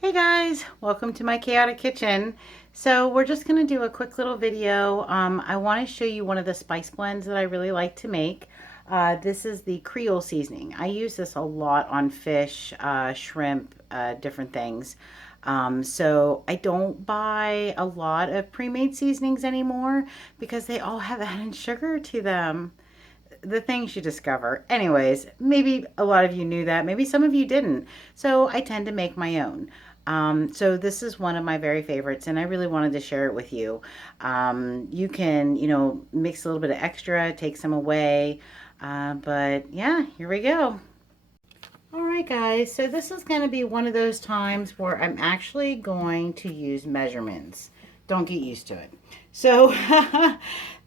Hey guys, welcome to my chaotic kitchen. So we're just going to do a quick little video. I want to show you one of the spice blends that I really like to make. This is the Creole Seasoning. I use this a lot on fish, shrimp, different things. So I don't buy a lot of pre-made seasonings anymore because they all have added sugar to them. The things you discover. Anyways, maybe a lot of you knew that, maybe some of you didn't. So I tend to make my own. So this is one of my very favorites, and I really wanted to share it with you. You can, mix a little bit of extra, take some away. But yeah, here we go. All right, guys, so this is going to be one of those times where I'm actually going to use measurements. Don't get used to it. So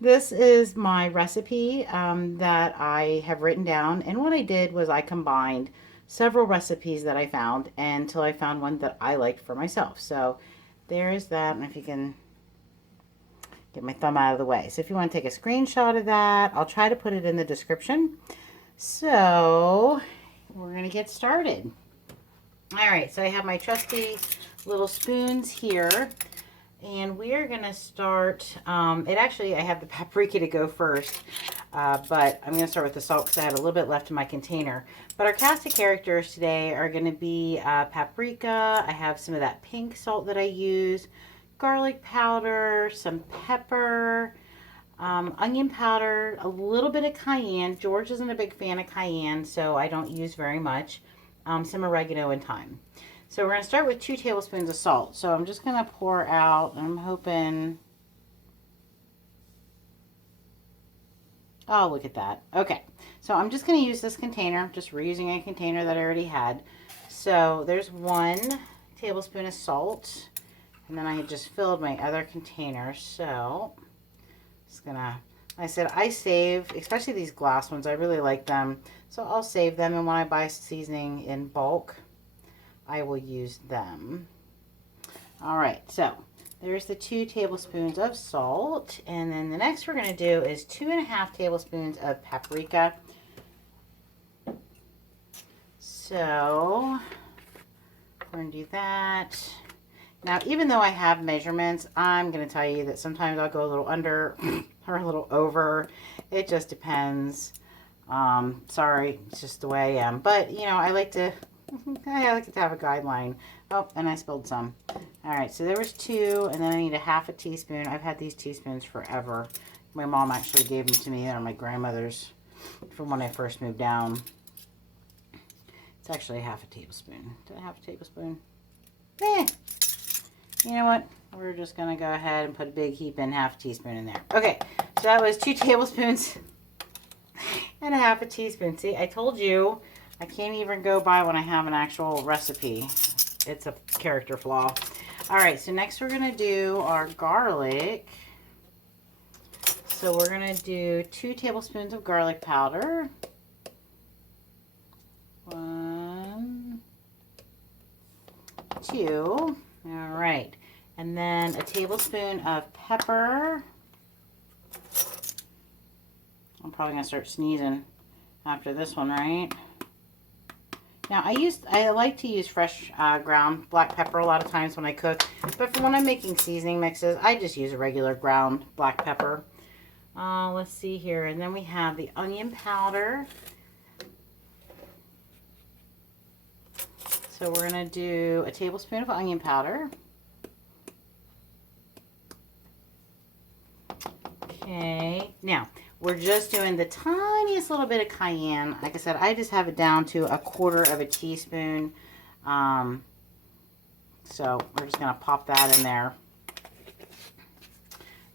this is my recipe that I have written down. And what I did was I combined several recipes that I found until I found one that I liked for myself. So there is that. And if you can get my thumb out of the way. So if you want to take a screenshot of that, I'll try to put it in the description. So we're going to get started. All right, so I have my trusty little spoons here, and we are going to start, I have the paprika to go first, but I'm going to start with the salt because I had a little bit left in my container. But our cast of characters today are going to be paprika. I have some of that pink salt that I use, garlic powder, some pepper, onion powder, a little bit of cayenne. George isn't a big fan of cayenne, so I don't use very much. Some oregano and thyme. So we're going to start with 2 tablespoons of salt. So I'm just going to pour out, I'm hoping, oh, look at that. Okay, so I'm just going to use this container, just reusing a container that I already had. So there's 1 tablespoon of salt, and then I had just filled my other container. So just gonna, like I said, I save, especially these glass ones, I really like them. So I'll save them, and when I buy seasoning in bulk, I will use them. All right, so there's the 2 tablespoons of salt. And then the next we're gonna do is 2.5 tablespoons of paprika. So we're gonna do that. Now, even though I have measurements, I'm going to tell you that sometimes I'll go a little under or a little over. It just depends. Sorry, it's just the way I am. But, I like to have a guideline. Oh, and I spilled some. All right, so there was 2, and then I need a half a teaspoon. I've had these teaspoons forever. My mom actually gave them to me. They're my grandmother's from when I first moved down. It's actually a half a tablespoon. Did I have a tablespoon? Eh. You know what? We're just going to go ahead and put a big heap in, half a teaspoon in there. Okay, so that was 2 tablespoons and a half a teaspoon. See, I told you I can't even go by when I have an actual recipe. It's a character flaw. All right, so next we're going to do our garlic. So we're going to do 2 tablespoons of garlic powder. 1, 2. All right, and then a tablespoon of pepper. I'm probably gonna start sneezing after this one, right? Now I like to use fresh ground black pepper a lot of times when I cook, but for when I'm making seasoning mixes, I just use a regular ground black pepper. Let's see here, and then we have the onion powder. So we're going to do a tablespoon of onion powder. Okay, now we're just doing the tiniest little bit of cayenne. Like I said, I just have it down to 1/4 of a teaspoon. So we're just going to pop that in there.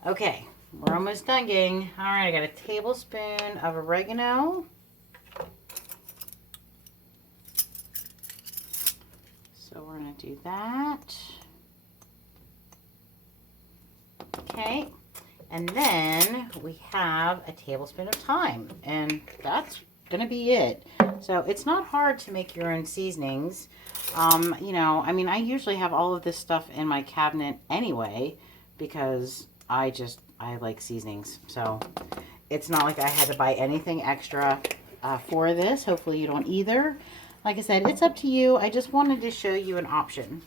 Okay, we're almost done, gang. All right, I got a tablespoon of oregano. So we're going to do that. Okay, and then we have a tablespoon of thyme, and that's going to be it. So it's not hard to make your own seasonings. I mean, I usually have all of this stuff in my cabinet anyway because I like seasonings. So it's not like I had to buy anything extra for this. Hopefully you don't either. Like I said, it's up to you. I just wanted to show you an option.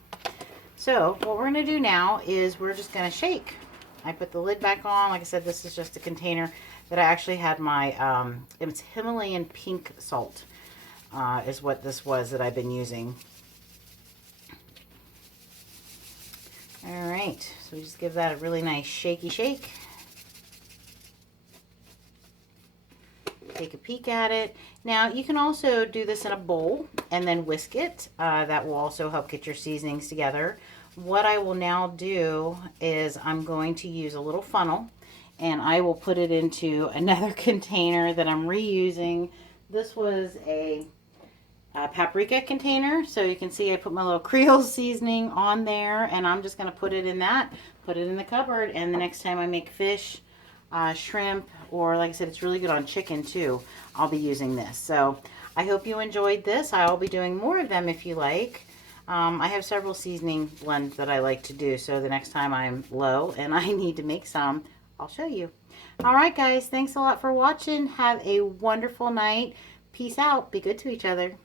So what we're going to do now is we're just going to shake. I put the lid back on. Like I said, this is just a container that I actually had my, it's Himalayan pink salt is what this was that I've been using. All right, so we just give that a really nice shaky shake. Take a peek at it. Now you can also do this in a bowl and then whisk it. That will also help get your seasonings together. What I will now do is I'm going to use a little funnel and I will put it into another container that I'm reusing. This was a paprika container, so you can see I put my little Creole seasoning on there, and I'm just going to put it in that, put it in the cupboard, and the next time I make fish, shrimp, or like I said, it's really good on chicken too, I'll be using this. So I hope you enjoyed this. I'll be doing more of them if you like. I have several seasoning blends that I like to do, so the next time I'm low and I need to make some, I'll show you. All right, guys, thanks a lot for watching. Have a wonderful night. Peace out. Be good to each other.